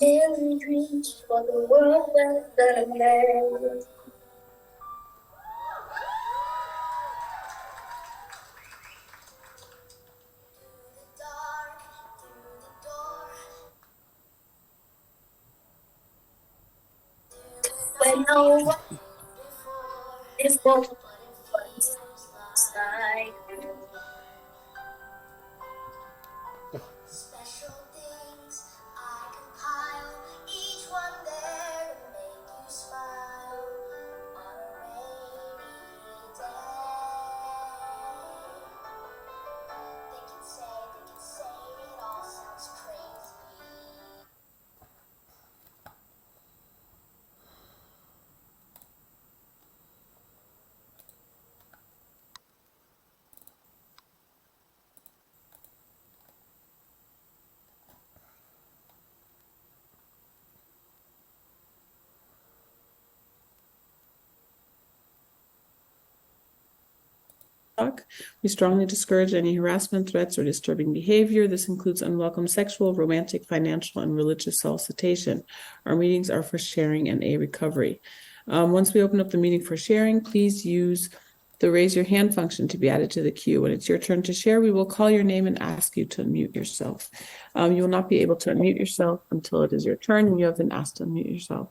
Daily dreams for the world that I made. When no one is born, like special things I compile, each one there to make you smile on a rainy day. They can say it all sounds crazy. We strongly discourage any harassment, threats, or disturbing behavior. This includes unwelcome sexual, romantic, financial, and religious solicitation. Our meetings are for sharing and a recovery. Once we open up the meeting for sharing, please use the raise your hand function to be added to the queue. When it's your turn to share, we will call your name and ask you to unmute yourself. You will not be able to unmute yourself until it is your turn and you have been asked to unmute yourself.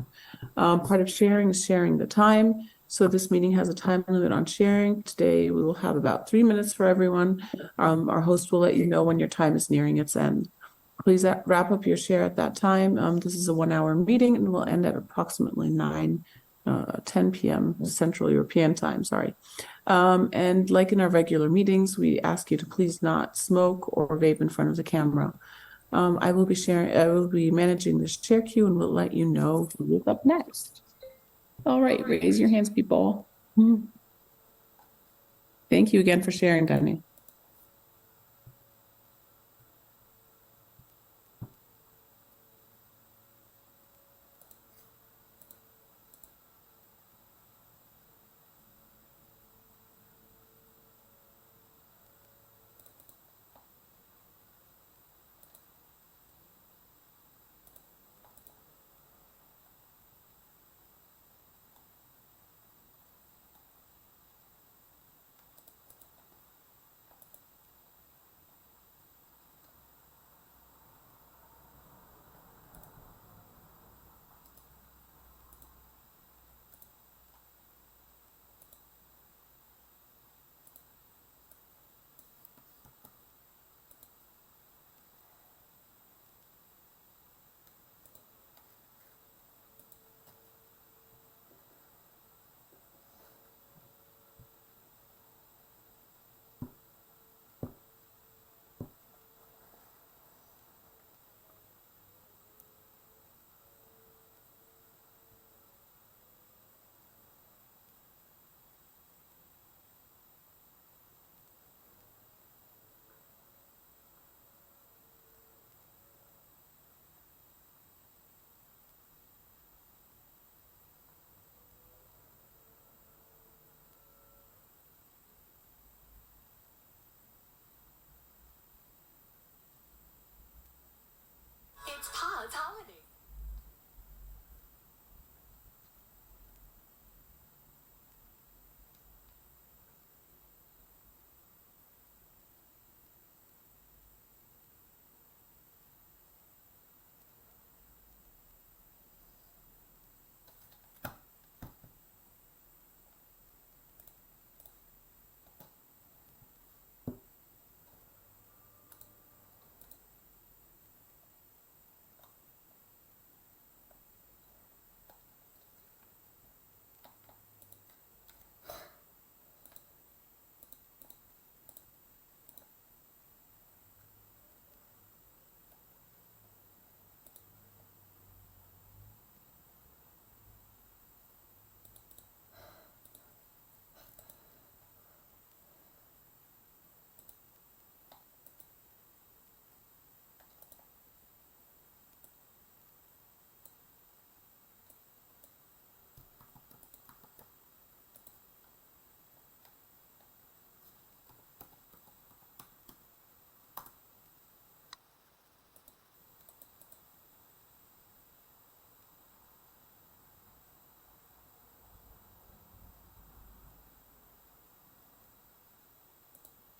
Part of sharing is sharing the time. So this meeting has a time limit on sharing. Today, we will have about 3 minutes for everyone. Our host will let you know when your time is nearing its end. Please wrap up your share at that time. This is a 1-hour meeting and will end at approximately 10 p.m. Central European time, and like in our regular meetings, we ask you to please not smoke or vape in front of the camera. I will be managing the share queue and will let you know who is up next. All right, raise your hands, people. Thank you again for sharing, Danny. เช้าวันนี้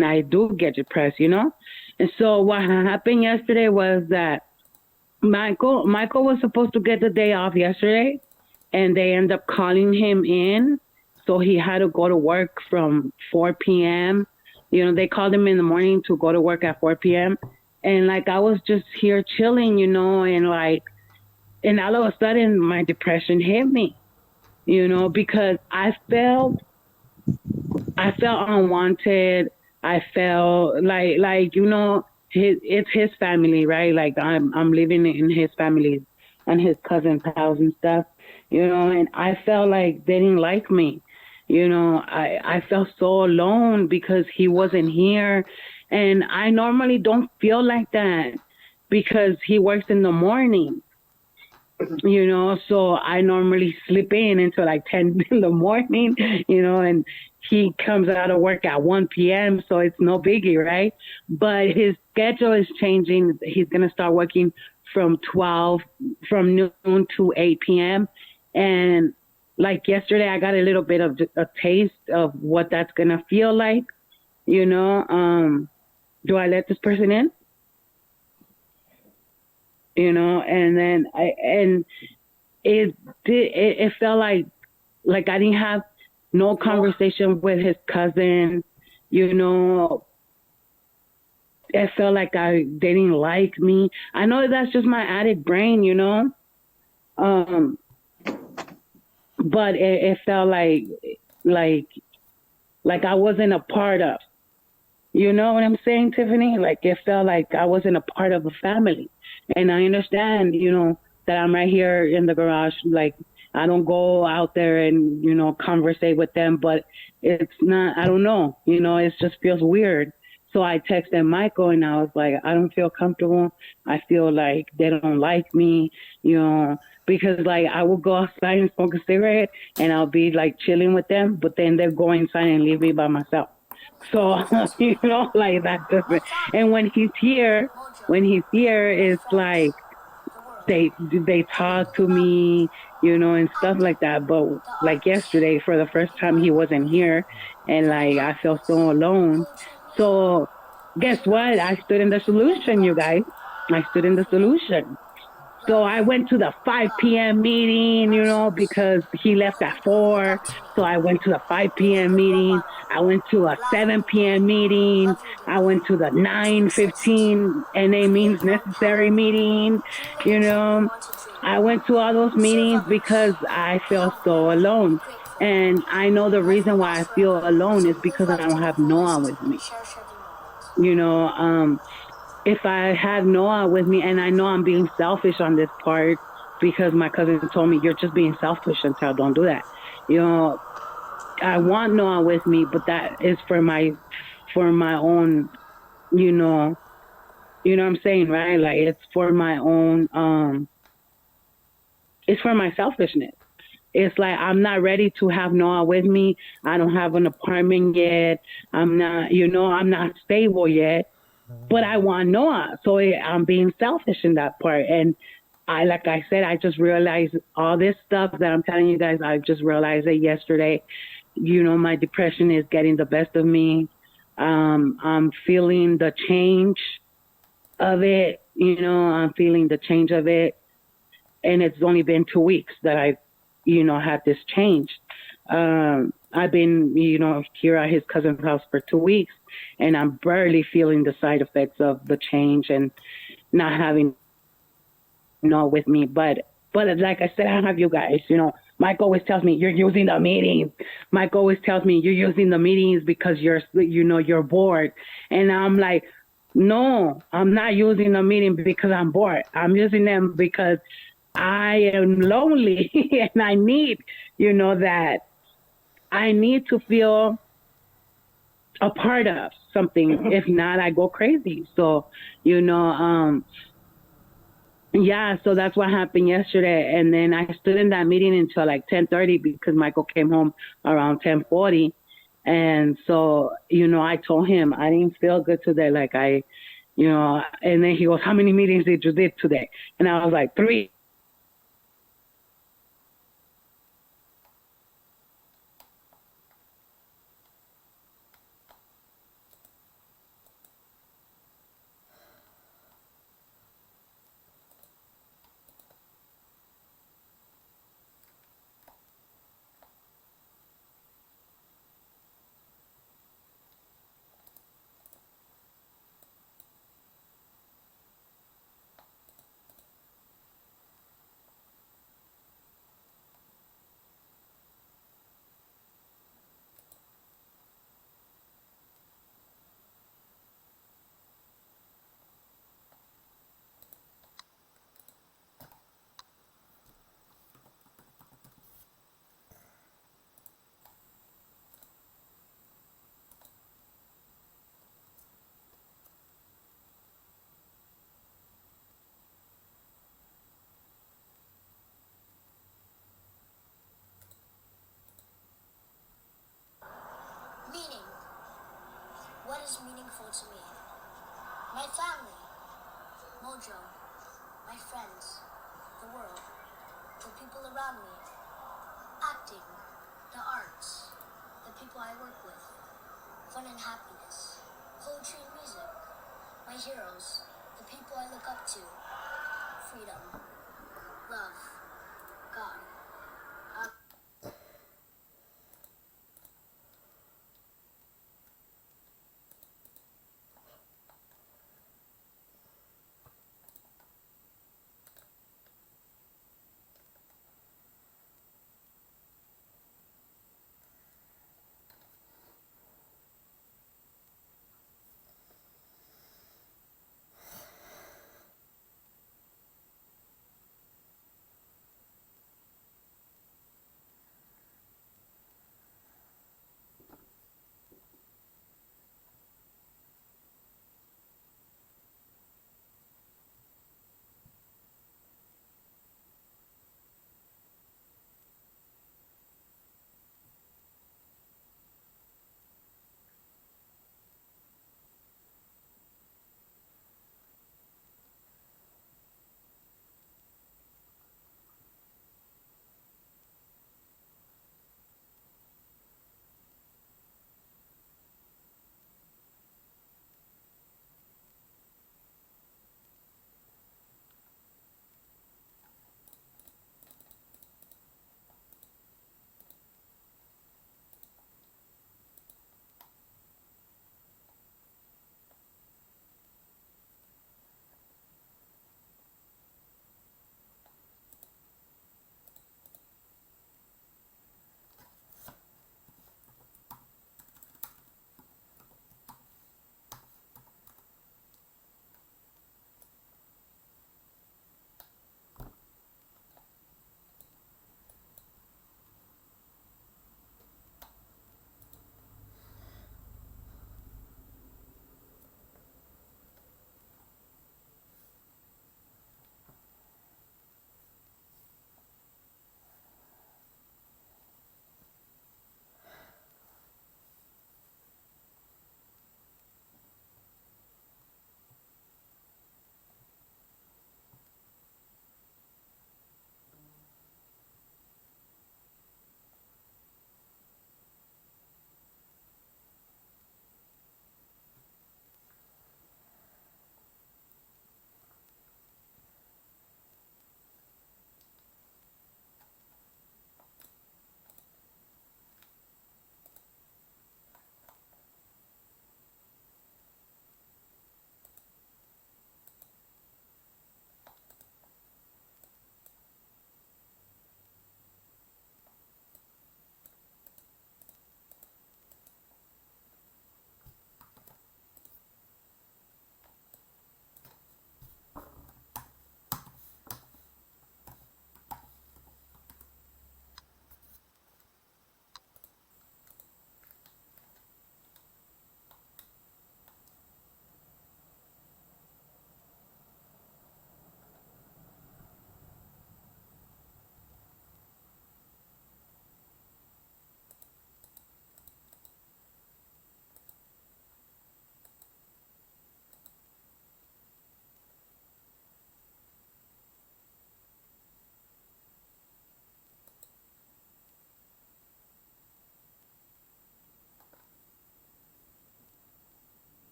And I do get depressed, you know? And so what happened yesterday was that Michael was supposed to get the day off yesterday, and they end up calling him in. So he had to go to work from 4 p.m. You know, they called him in the morning to go to work at 4 p.m. And like I was just here chilling, you know, and all of a sudden my depression hit me, you know, because I felt unwanted. I felt like you know, it's his family, right? Like I'm living in his family and his cousin's house and stuff, you know, and I felt like they didn't like me. You know, I felt so alone because he wasn't here. And I normally don't feel like that because he works in the morning, you know, so I normally sleep in until like 10 in the morning, you know, and he comes out of work at 1 p.m., so it's no biggie, right? But his schedule is changing. He's going to start working from noon to 8 p.m. And like yesterday, I got a little bit of a taste of what that's going to feel like, you know. Do I let this person in? You know, and then it felt like I didn't have no conversation with his cousin, you know. It felt like they didn't like me. I know that's just my addict brain, you know. But it felt like I wasn't a part of. You know what I'm saying, Tiffany? Like it felt like I wasn't a part of a family. And I understand, you know, that I'm right here in the garage. Like I don't go out there and, you know, conversate with them, but it's not, I don't know, you know, it just feels weird. So I texted Michael and I was like, I don't feel comfortable. I feel like they don't like me, you know, because like I will go outside and smoke a cigarette and I'll be like chilling with them, but then they'll go inside and leave me by myself. So, you know, like that doesn't, and when he's here, it's like they talk to me, you know, and stuff like that. But like yesterday, for the first time, he wasn't here, and like I felt so alone. So, guess what? I stood in the solution, you guys. I stood in the solution. So I went to the 5 p.m. meeting, you know, because he left at 4. So I went to the 5 p.m. meeting. I went to a 7 p.m. meeting. I went to the 9:15 NA means necessary meeting, you know. I went to all those meetings because I feel so alone. And I know the reason why I feel alone is because I don't have Noah with me. You know, if I had Noah with me, and I know I'm being selfish on this part because my cousin told me, you're just being selfish, Chantel, don't do that. You know, I want Noah with me, but that is for my own, you know what I'm saying, right? Like it's for my own, it's for my selfishness. It's like I'm not ready to have Noah with me. I don't have an apartment yet. I'm not, you know, I'm not stable yet. But I want Noah, so I'm being selfish in that part. And like I said, I just realized all this stuff that I'm telling you guys. I just realized it yesterday. My depression is getting the best of me. I'm feeling the change of it. I'm feeling the change of it, and it's only been 2 weeks that I, had this change. I've been, here at his cousin's house for 2 weeks, and I'm barely feeling the side effects of the change and not having with me. But like I said, I have you guys. Mike always tells me you're using the meetings. Mike always tells me you're using the meetings because you're bored, and I'm like, no, I'm not using the meeting because I'm bored. I'm using them because I am lonely and I need, that I need to feel a part of something. If not, I go crazy. So, yeah, so that's what happened yesterday. And then I stood in that meeting until like 10:30 because Michael came home around 10:40. And so, I told him I didn't feel good today. Like and then he goes, how many meetings did you did today? And I was like, 3. Meaning. What is meaningful to me? My family, Mojo, my friends, the world, the people around me, acting, the arts, the people I work with, fun and happiness, poetry and music, my heroes, the people I look up to, freedom, love, God.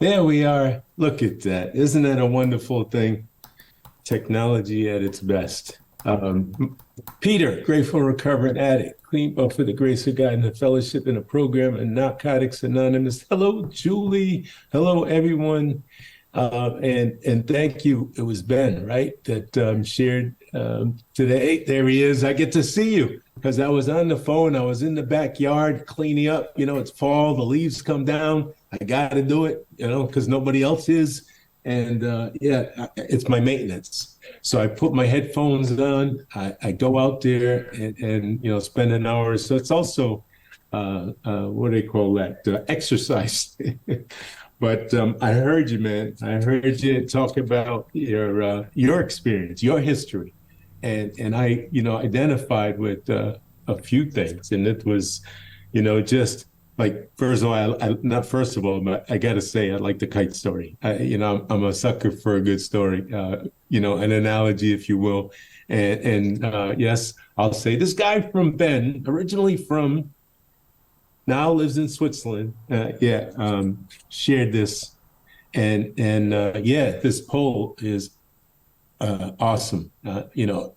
There we are. Look at that. Isn't that a wonderful thing? Technology at its best. Peter, grateful recovering addict, clean up for the grace of God and the fellowship in the program and Narcotics Anonymous. Hello, Julie. Hello, everyone. And thank you. It was Ben, right, that shared today. There he is. I get to see you because I was on the phone. I was in the backyard cleaning up. You know, it's fall. The leaves come down. I got to do it, you know, because nobody else is. And yeah, it's my maintenance. So I put my headphones on. I go out there and you know spend an hour. So it's also what do they call that? Exercise. But I heard you, man. I heard you talk about your experience, your history, and I, you know, identified with a few things, and it was, you know, just like first of all, not first of all, but I got to say, I like the kite story. You know, I'm a sucker for a good story. You know, an analogy, if you will, and yes, I'll say this guy from Ben, originally from now lives in Switzerland. Shared this, and yeah, this poll is awesome. You know,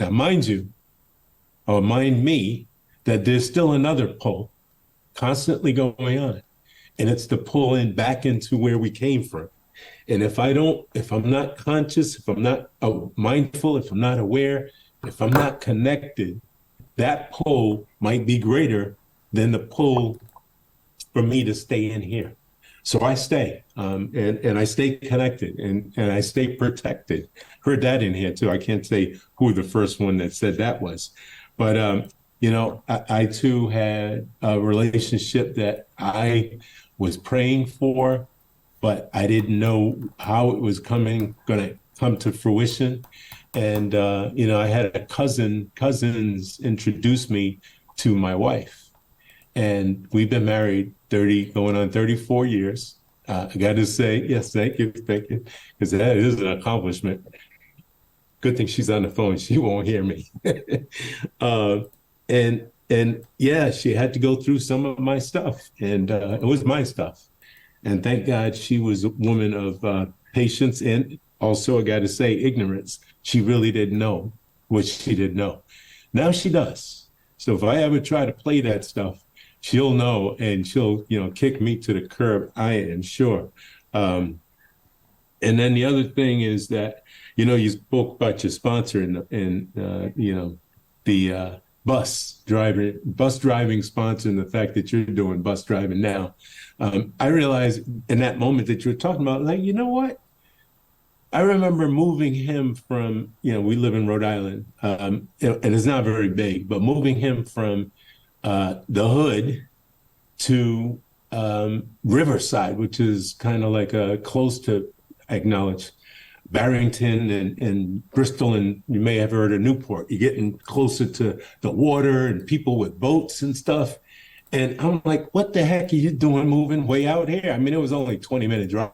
now mind you, or mind me, that there's still another poll constantly going on, and it's the pull in back into where we came from. And if I'm not conscious, if I'm not mindful, if I'm not aware, if I'm not connected, that pull might be greater than the pull for me to stay in here. So I stay, and I stay connected, and I stay protected. Heard that in here too. I can't say who the first one that said that was, but you know, I too had a relationship that I was praying for, but I didn't know how it was going to come to fruition. And you know, I had a cousins introduce me to my wife, and we've been married 30, going on 34 years. I got to say, yes, thank you, because that is an accomplishment. Good thing she's on the phone; she won't hear me. uh, and yeah, she had to go through some of my stuff, and it was my stuff. And thank God she was a woman of patience and also, I got to say, ignorance. She really didn't know what she didn't know. Now she does. So if I ever try to play that stuff, she'll know and she'll, you know, kick me to the curb. I am sure. Um, and then the other thing is that, you know, you spoke about your sponsor and you know, the bus driving sponsor, and the fact that you're doing bus driving now. I realized in that moment that you were talking about, like, you know what? I remember moving him from, you know, we live in Rhode Island, and it's not very big, but moving him from the hood to Riverside, which is kind of like close to, acknowledge, Barrington and Bristol, and you may have heard of Newport. You're getting closer to the water and people with boats and stuff. And I'm like, what the heck are you doing moving way out here? I mean, it was only 20-minute drive.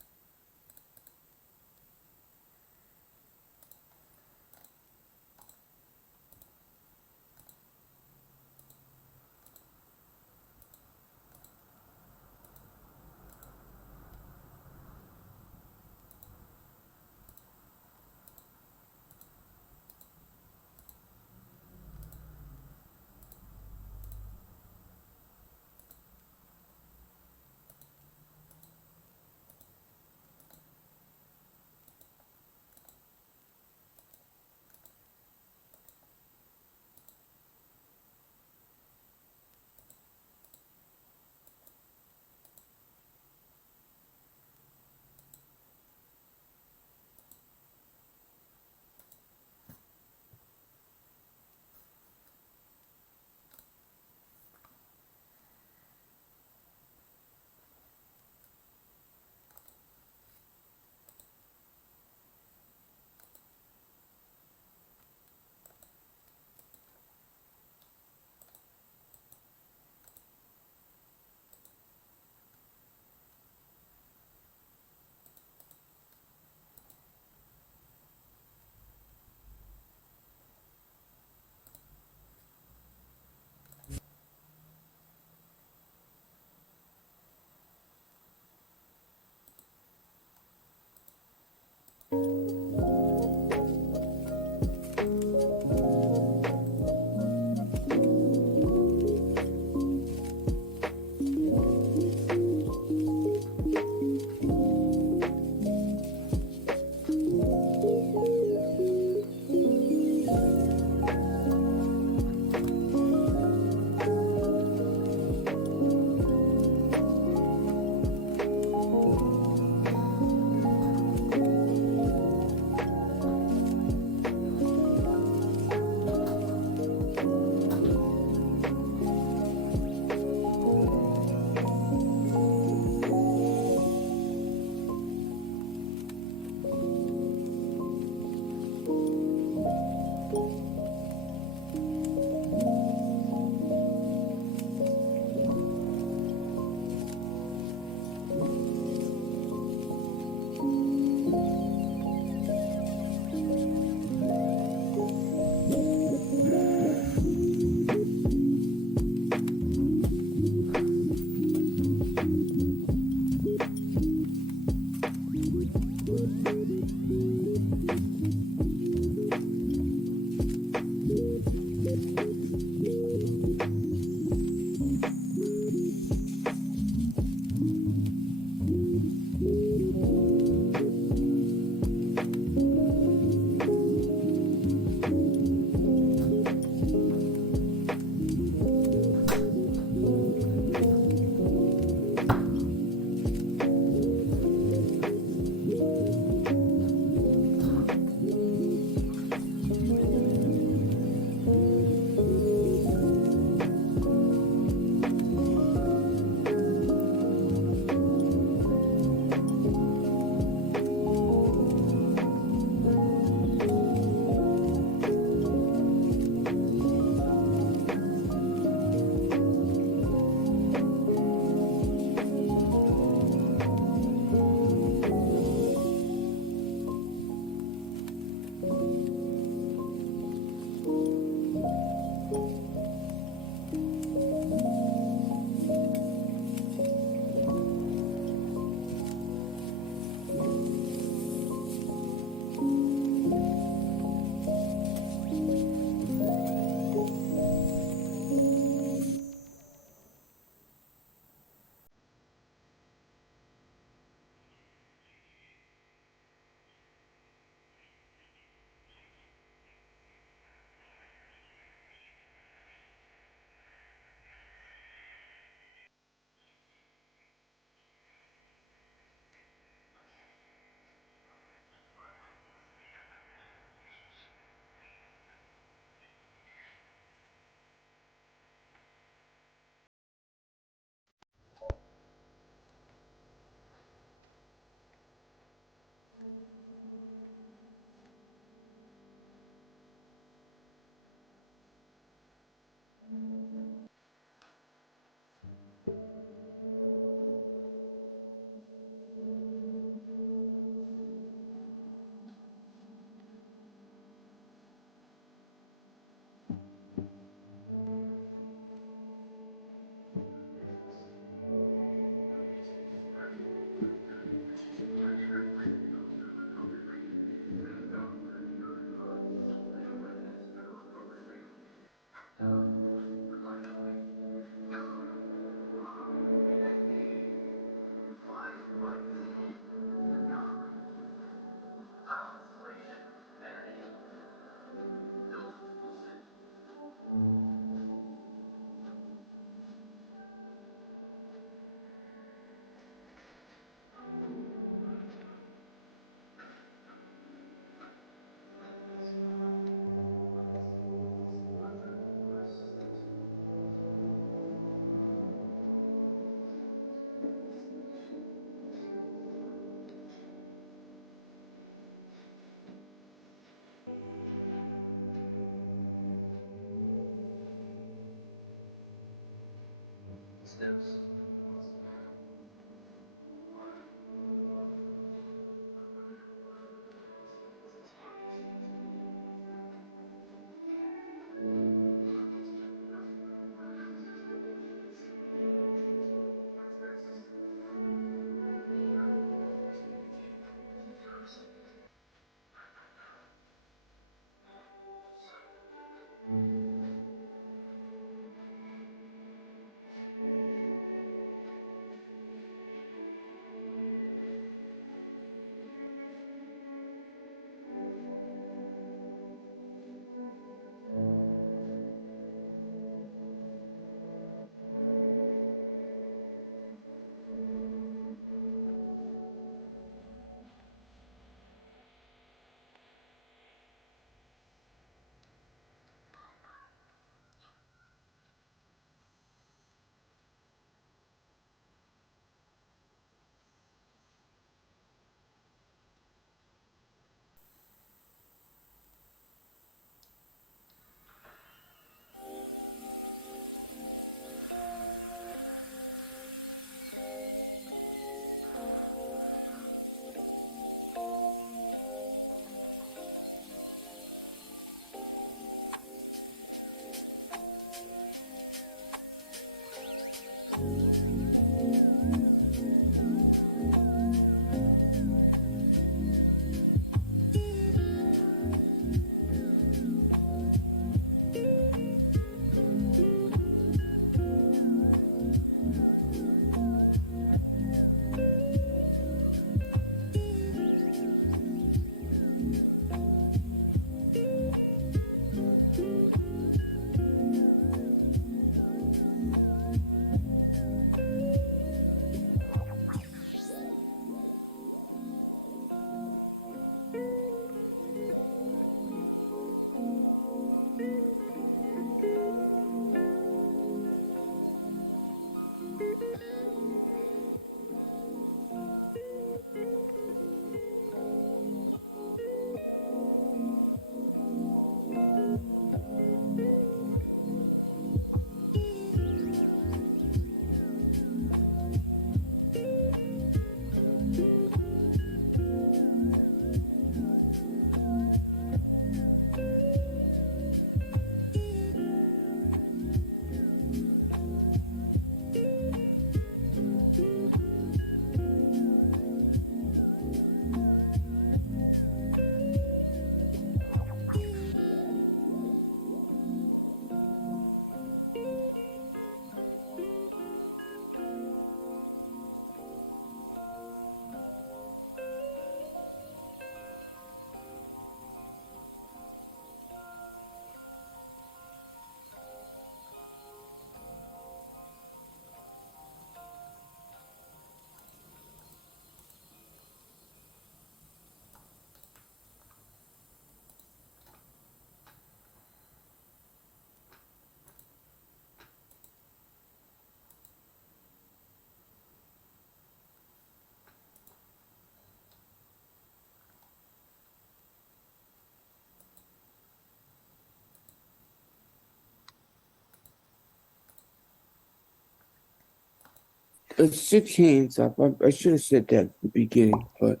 Six hands up. I should have said that at the beginning, but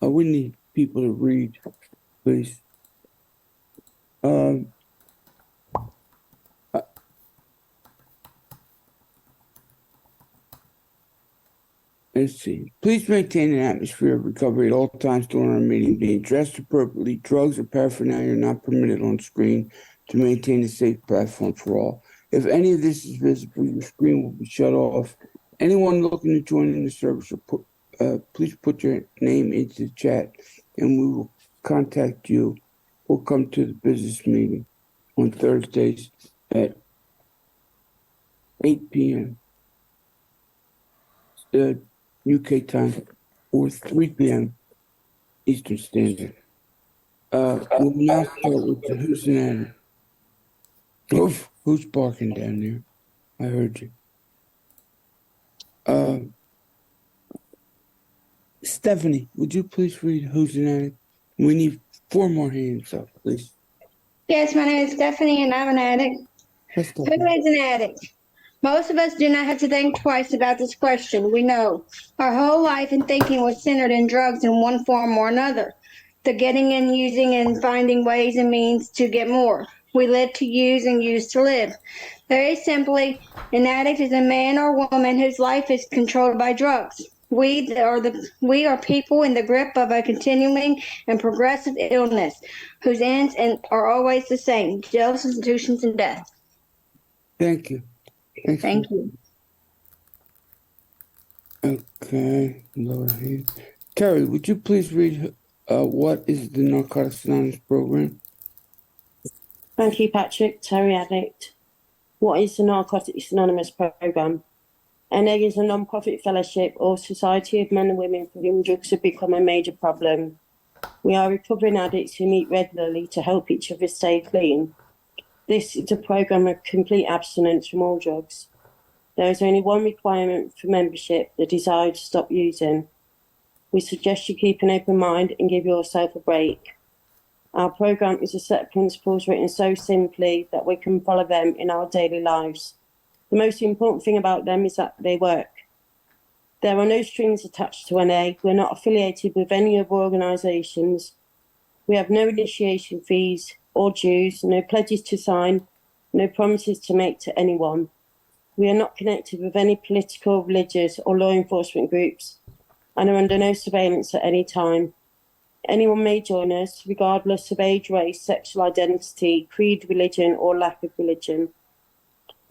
we need people to read, please. Uh, let's see. Please maintain an atmosphere of recovery at all times during our meeting. Being dressed appropriately, drugs or paraphernalia are not permitted on screen to maintain a safe platform for all. If any of this is visible, your screen will be shut off. Anyone looking to join in the service, please put your name into the chat, and we will contact you. We'll come to the business meeting on Thursdays at 8 p.m. UK time, or 3 p.m. Eastern Standard. We'll now start with the who's an addict. Oof, who's barking down there? I heard you. Stephanie, would you please read who's an addict? We need 4 more hands up, please. Yes, my name is Stephanie, and I'm an addict. Yes, Who is an addict? Most of us do not have to think twice about this question. We know. Our whole life and thinking was centered in drugs in one form or another. The getting and using and finding ways and means to get more. We live to use and use to live. Very simply, an addict is a man or woman whose life is controlled by drugs. We are people in the grip of a continuing and progressive illness, whose ends are always the same: jail, institutions, and death. Thank you. Thank you. Okay, lower hand. Terry, would you please read what is the Narcotics Anonymous program? Thank you, Patrick. Terry Addict. What is the Narcotics Anonymous program? NA is a non-profit fellowship or society of men and women for whom drugs have become a major problem. We are recovering addicts who meet regularly to help each other stay clean. This is a program of complete abstinence from all drugs. There is only one requirement for membership: the desire to stop using. We suggest you keep an open mind and give yourself a break. Our program is a set of principles written so simply that we can follow them in our daily lives. The most important thing about them is that they work. There are no strings attached to NA. We're not affiliated with any other organisations. We have no initiation fees or dues, no pledges to sign, no promises to make to anyone. We are not connected with any political, religious, or law enforcement groups and are under no surveillance at any time. Anyone may join us, regardless of age, race, sexual identity, creed, religion, or lack of religion.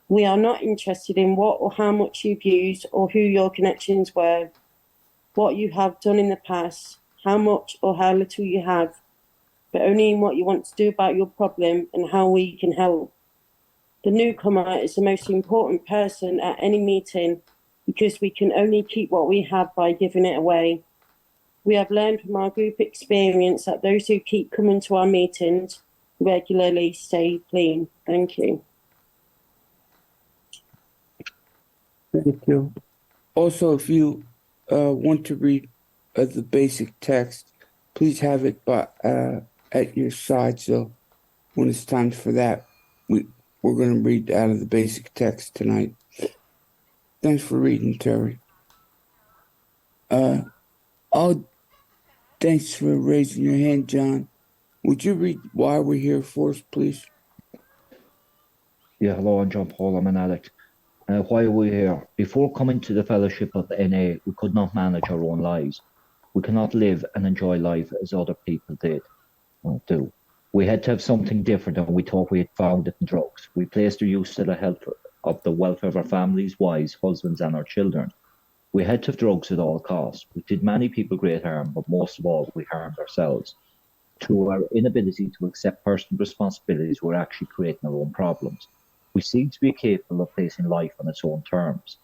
We are not interested in what or how much you've used or who your connections were, what you have done in the past, how much or how little you have, but only in what you want to do about your problem and how we can help. The newcomer is the most important person at any meeting because we can only keep what we have by giving it away. We have learned from our group experience that those who keep coming to our meetings regularly stay clean. Thank you. Thank you. Also, if you want to read the basic text, please have it at your side. So when it's time for that, we're going to read out of the basic text tonight. Thanks for reading, Terry. Thanks for raising your hand, John. Would you read why we're here for us, please? Yeah, hello, I'm John Paul. I'm an addict. Why are we here? Before coming to the fellowship of the NA, we could not manage our own lives. We cannot live and enjoy life as other people do. We had to have something different, and we thought we had found it in drugs. We placed our use to the health of the welfare of our families, wives, husbands, and our children. We had to have drugs at all costs. We did many people great harm, but most of all, we harmed ourselves. Through our inability to accept personal responsibilities, we're actually creating our own problems. We seem to be capable of facing life on its own terms.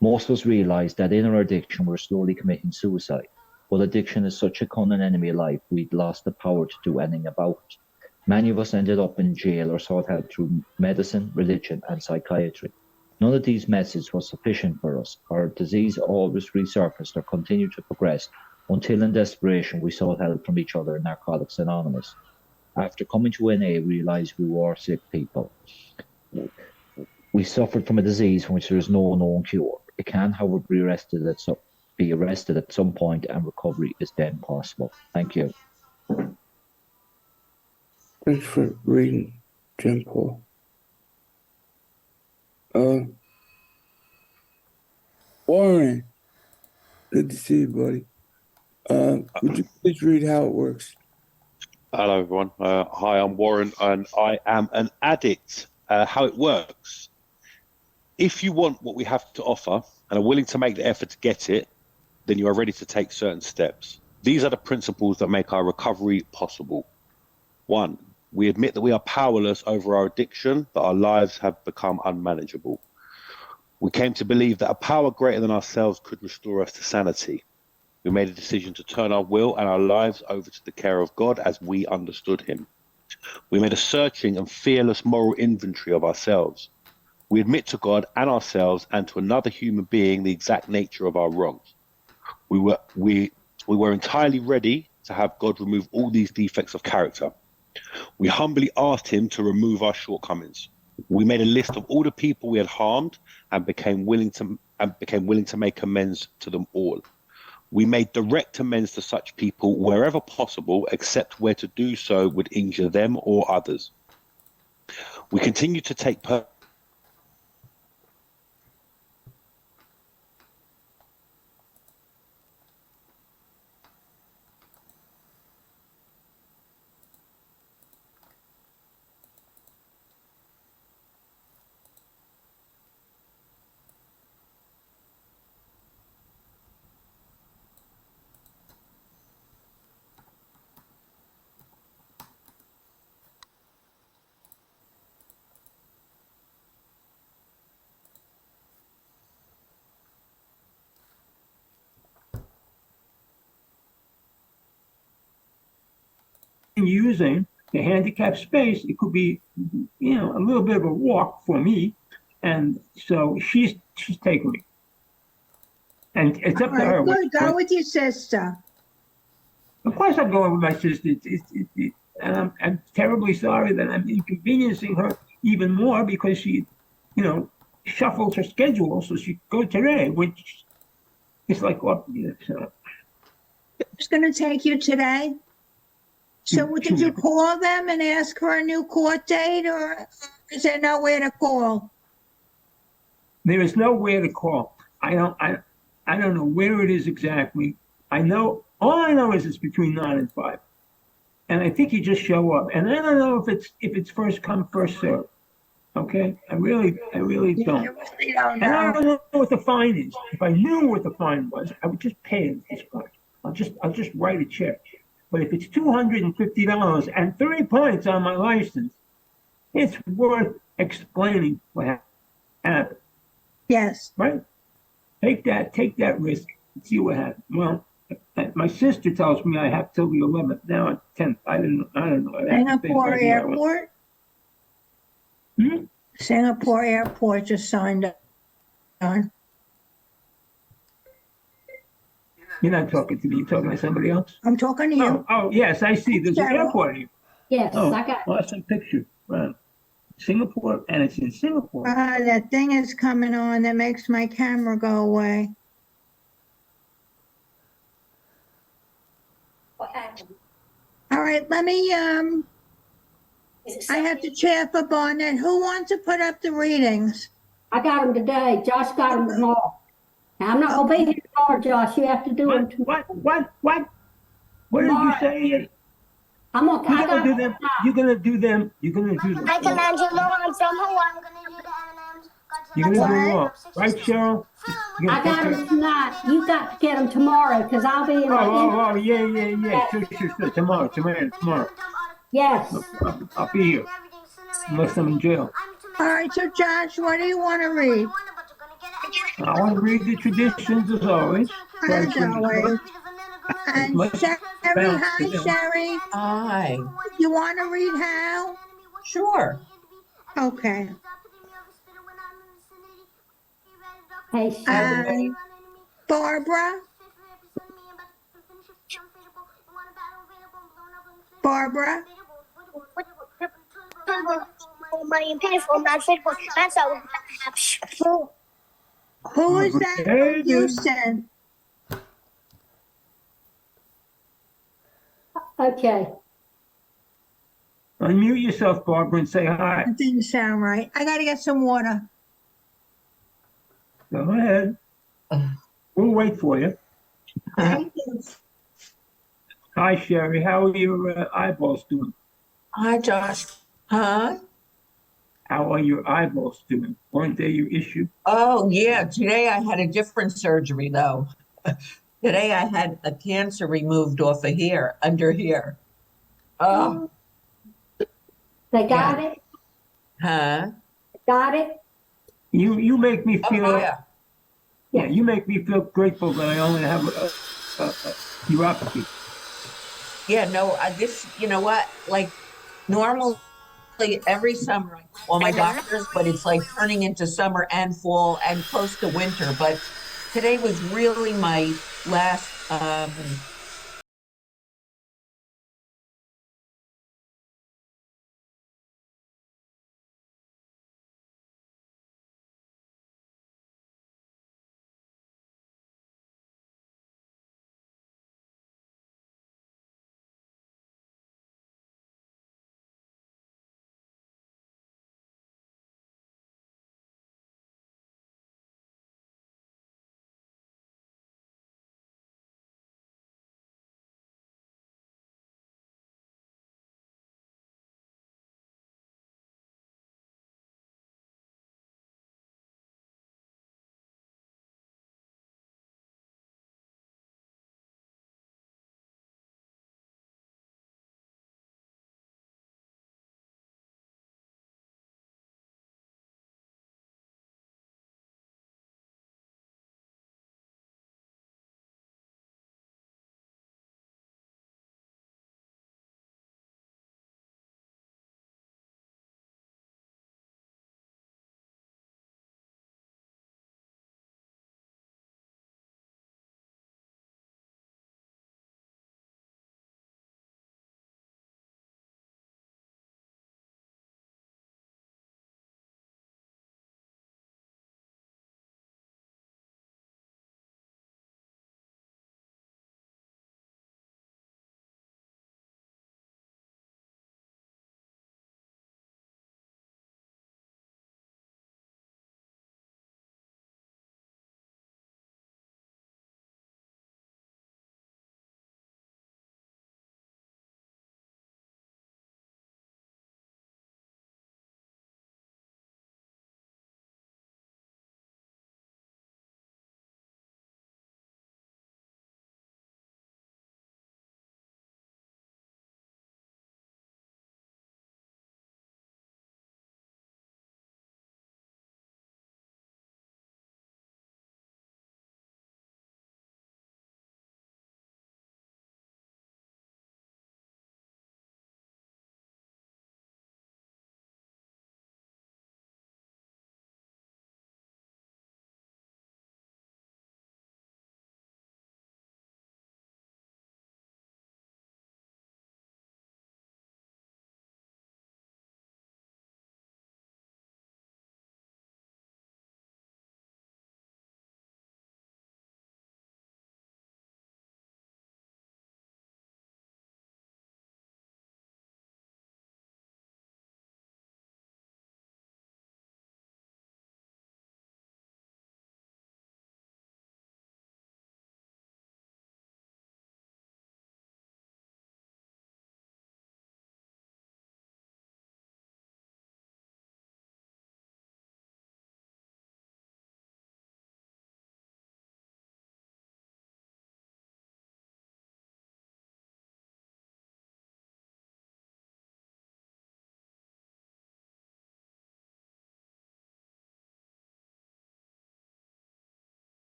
Most of us realise that in our addiction, we're slowly committing suicide. But addiction is such a cunning enemy of life, we'd lost the power to do anything about it. Many of us ended up in jail or sought help through medicine, religion, and psychiatry. None of these methods was sufficient for us. Our disease always resurfaced or continued to progress until in desperation we sought help from each other in Narcotics Anonymous. After coming to NA, we realised we were sick people. We suffered from a disease from which there is no known cure. It can, however, be arrested at some point, and recovery is then possible. Thank you. Thanks for reading, John Paul. Warren, good to see you, buddy. Would you please read how it works? Hello, everyone. Hi, I'm Warren, and I am an addict. How it works. If you want what we have to offer and are willing to make the effort to get it, then you are ready to take certain steps. These are the principles that make our recovery possible. 1, we admit that we are powerless over our addiction, that our lives have become unmanageable. We came to believe that a power greater than ourselves could restore us to sanity. We made a decision to turn our will and our lives over to the care of God as we understood him. We made a searching and fearless moral inventory of ourselves. We admit to God and ourselves and to another human being the exact nature of our wrongs. We were entirely ready to have God remove all these defects of character. We humbly asked him to remove our shortcomings. We made a list of all the people we had harmed and became willing to make amends to them all. We made direct amends to such people wherever possible, except where to do so would injure them or others. We continue to take using the handicap space. It could be, a little bit of a walk for me, and so she's taking me, and it's up to her. Good, go with your sister. Of course, I'm going with my sister. And I'm terribly sorry that I'm inconveniencing her even more because she, shuffles her schedule so she go today, which is like, so. It's going to take you today. So did you call them and ask for a new court date, or is there nowhere to call? There is nowhere to call. I don't know where it is exactly. All I know is it's between 9 and 5. And I think you just show up. And I don't know if it's first come, first served. Okay? I really don't. We don't And I know. don't know what the fine is. If I knew what the fine was, I would just pay it at this point. I'll just write a check. But if it's $250 and 3 points on my license, it's worth explaining what happened. Yes. Right? Take that risk and see what happens. Well, my sister tells me I have till the 11th. Now it's 10th. I don't know. I have to think Singapore right now. Airport? Hmm? Singapore Airport just signed up on. You're not talking to me. You're talking to somebody else. I'm talking to you. Oh, yes, I see. There's an Cheryl. airport here. Yes, Oh, I got awesome picture. Wow. Singapore, and it's in Singapore. That thing is coming on that makes my camera go away. what happened. All right, let me, I have to chaff up on it. Who wants to put up the readings? I got them today. Josh got them tomorrow. Now, I'm not gonna be here tomorrow, Josh. You have to do them tomorrow. What did you Tomorrow. say? I'm gonna, You're I gonna got do them. You're gonna do them. You're gonna do them. Michelangelo, I'm from Hawaii. I'm gonna do the M&Ms. You're gonna do them all, right, Cheryl? I got them tonight. You got to get them tomorrow, because I'll be in my. Yeah. Sure. Tomorrow. Yes. I'll be here. Unless I'm in jail. All right, so Josh, what do you want to read? I want to read the traditions as always. As always. And Much Sherry, balance hi, to them. Sherry. Hi. You want to read how? Sure. Okay. Hey, Sherry. Barbara? Barbara? Money and pay for not fit for that's all. Who is that you sent? Okay. Unmute yourself, Barbara, and say hi. That didn't sound right. I gotta get some water. Go ahead. We'll wait for you. Thank you. Hi, Sherry. How are your eyeballs doing? Hi, Josh. Huh? How are your eyeballs doing? Weren't they your issue? Oh, yeah. Today I had a different surgery, though. Today I had a cancer removed off of here, under here. Oh, They got it? huh? Got it? You make me feel. Oh, yeah. Yeah, you make me feel grateful that I only have a neuropathy. Yeah, no, you know what? Like, normally every summer I call my doctors, but it's like turning into summer and fall and close to winter. But today was really my last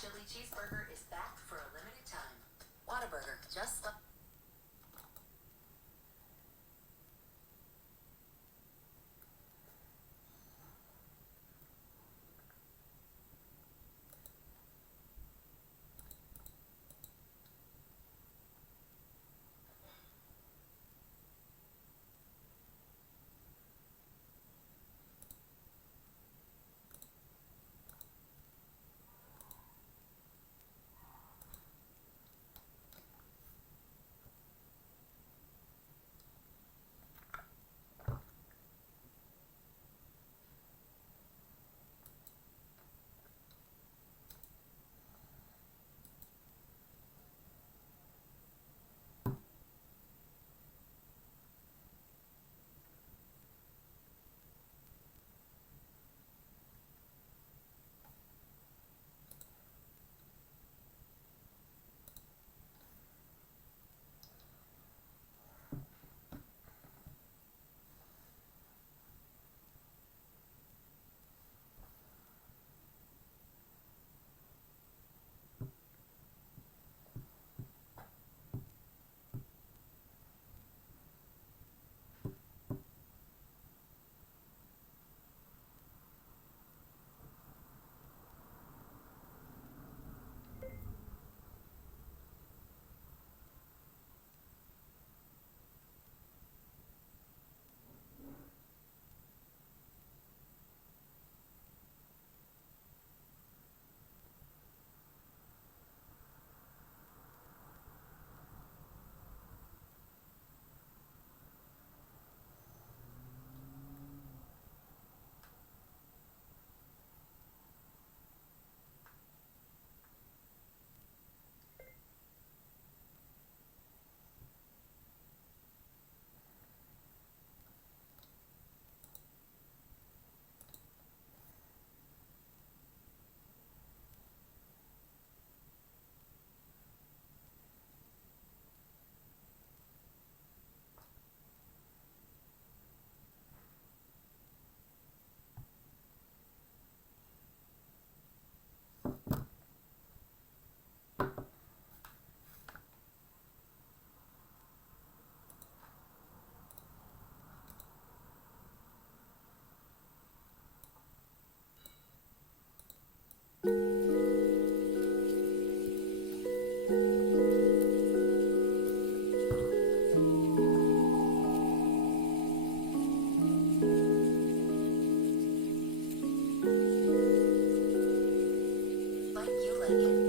chili cheeseburger is back for a limited time. Whataburger, just like you like it.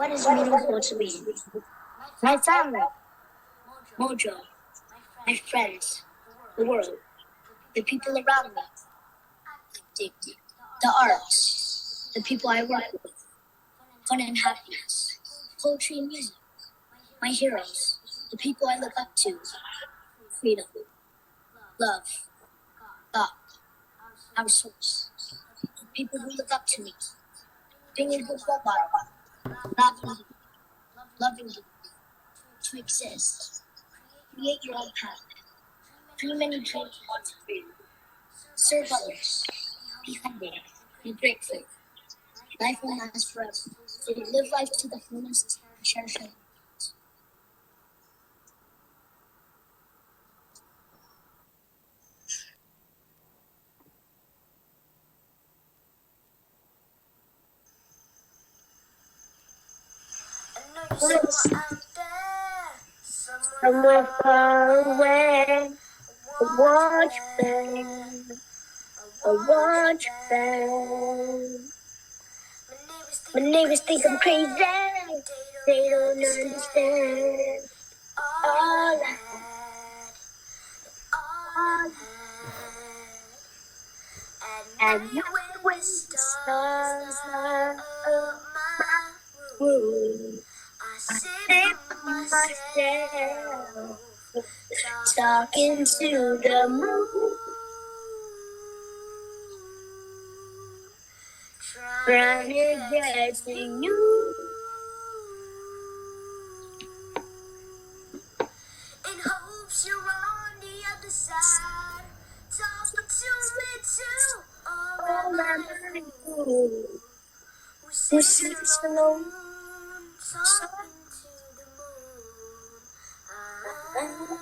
What is meaningful to me? My family, Mojo, my friends, the world, the people around me, the arts, the people I work with, fun and happiness, poetry and music, my heroes, the people I look up to, freedom, love, God, our source, people who look up to me, being a good role model, loving you, to exist, create your own path, dream any dream you want to dream, serve others, be humble, be grateful. Life will last forever, so live life to the fullest and cherish it. Somewhere far away, I watch them, I watch them. My neighbors think I'm crazy, they don't understand. All I had, all I had. And you when the stars light up my room, I sit myself, talking to the moon, trying to get to you. In hopes you're on the other side, talking to me too. All my mind, who sits alone, talking to the moon.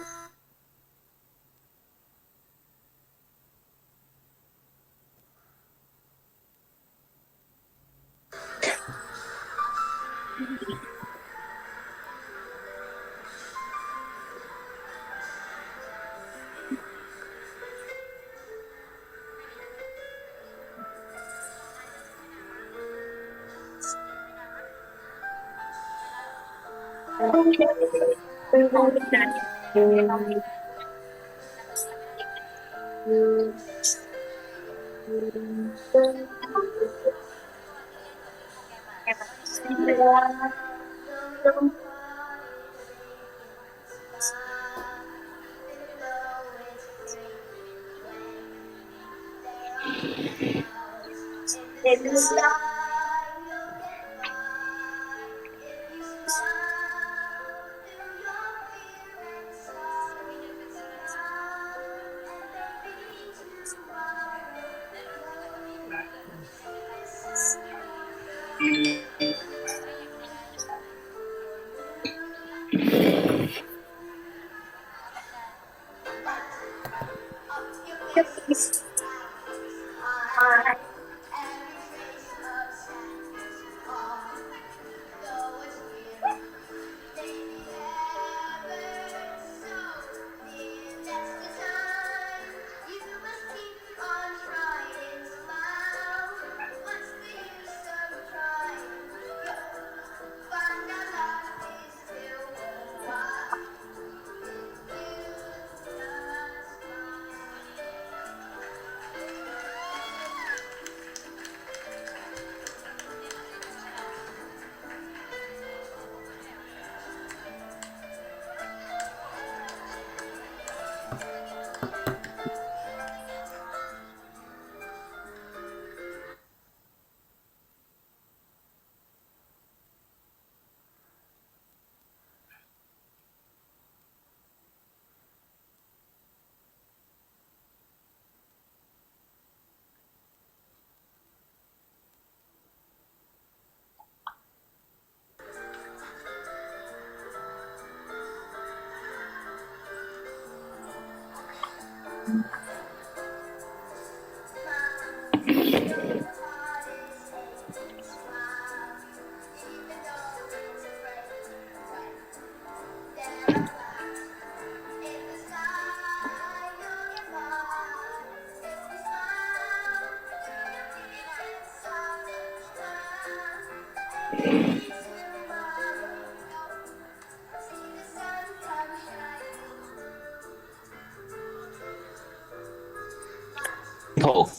Cool.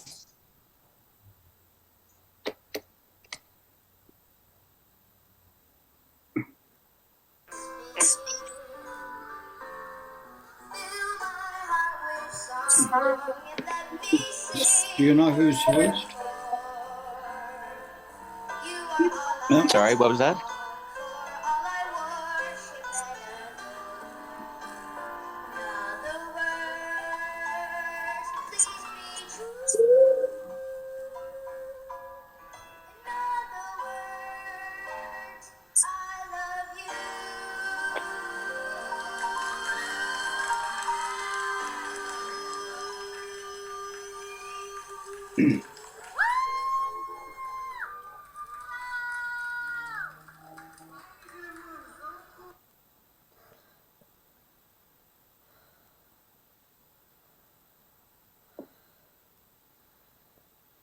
Do you know who's host? No? Sorry, what was that?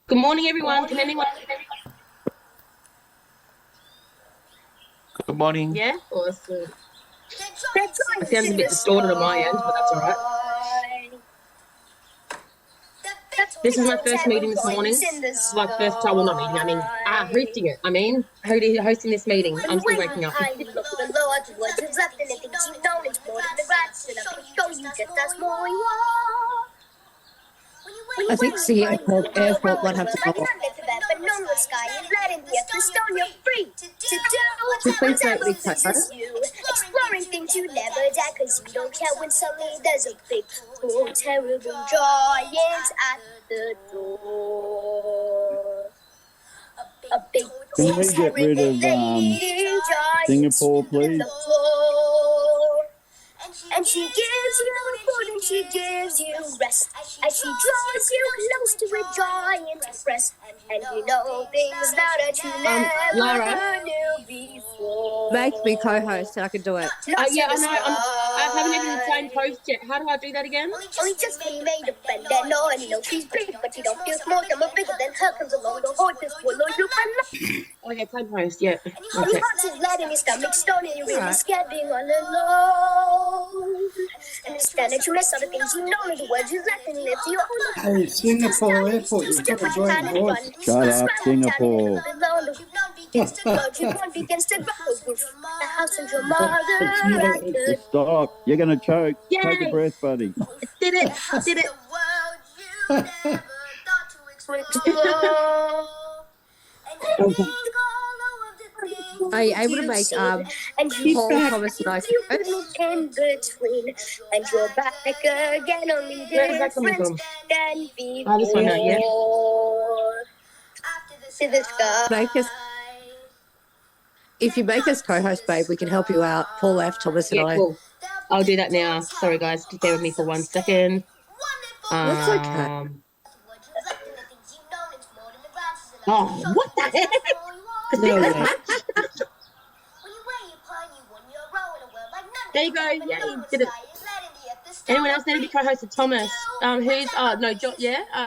Good morning, everyone. Can anyone? Good morning. Yeah, awesome. It sounds a bit distorted on my end, but that's all right. This is my first meeting this morning. This is my first time, well, not meeting, hosting it. Hosting this meeting. I'm still waking up. I think the airport one has to go off. Please don't leave exploring things you never did, cause you don't care when suddenly there's a big, cool, terrible giant at the door. A big, Can we get rid of Singapore, please? And she gives you food and she gives you rest as she draws you close to a giant's breast. And you know things that you never knew before. Make me co-host and I can do it. Yeah, I know. I haven't even signed post yet. How do I do that again? Only just when you made a friend and no, and you know she's big, but you don't feel small. Someone bigger than her comes along. The heart is full of you can. Oh yeah, sign post. Yeah. And your heart is light and your stomach's stony. You're really scared being all alone. Understand that you miss all the things you know, the words you left and live you own. Hey, Singapore Airport, you've got to join the voice. Shut up, Singapore. Stop. You're going to choke. Yay. Take a breath, buddy. Did it. Did it. Are you able to make Paul Thomas and I in between, and you're back again, only different than before. This one, yeah. To the sky. If you make us co-host, babe, we can help you out. Paul left, Thomas and I. Cool. I'll do that now. Sorry, guys. Just bear with me for 1 second. That's okay. Oh, what the heck? No way. There you go. Yeah, you did it. Anyone else need to be co-hosted? Thomas. Who's? No, yeah.